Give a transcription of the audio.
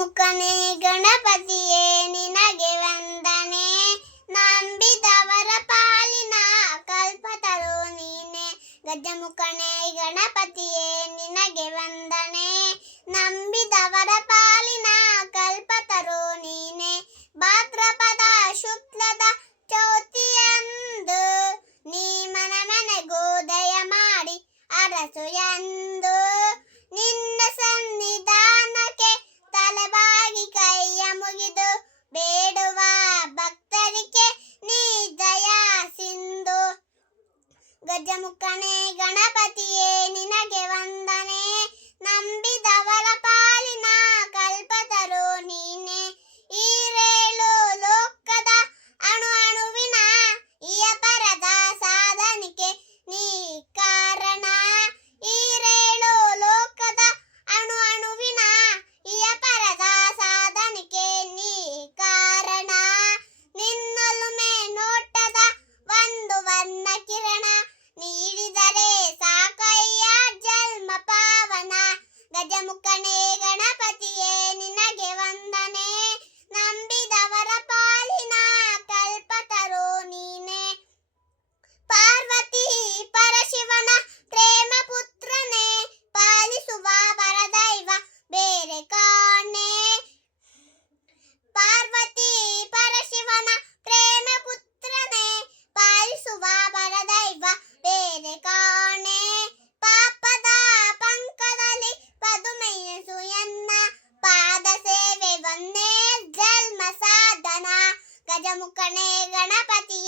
ಮುಖನೇ ಗಣಪತಿಯೇ, ನಿನಗೆ ವಂದನೆ. ನಂಬಿದವರ ಪಾಲಿನ ಕಲ್ಪತರು ನೀನೆ. ಗಜಮುಖನೇ ಗಣಪತಿಯೇ, ನಿನಗೆ ವಂದನೆ. ನಂಬಿದವರ ಪಾಲಿನ ಕಲ್ಪತರು ನೀನೆ. ಭಾದ್ರಪದ ಶುಕ್ಲದ ಚೌತಿಯಂದು ನೀ ಮನ ಮನೆಗೂ ದಯ ಮಾಡಿ ಅರಸು ಎಂದು. ಗಜಮುಖನೇ ಗಣಪತಿಯೇ ನಿನಗೆ ವಂದನೆ. ಮುಖನೇ i'm Napati.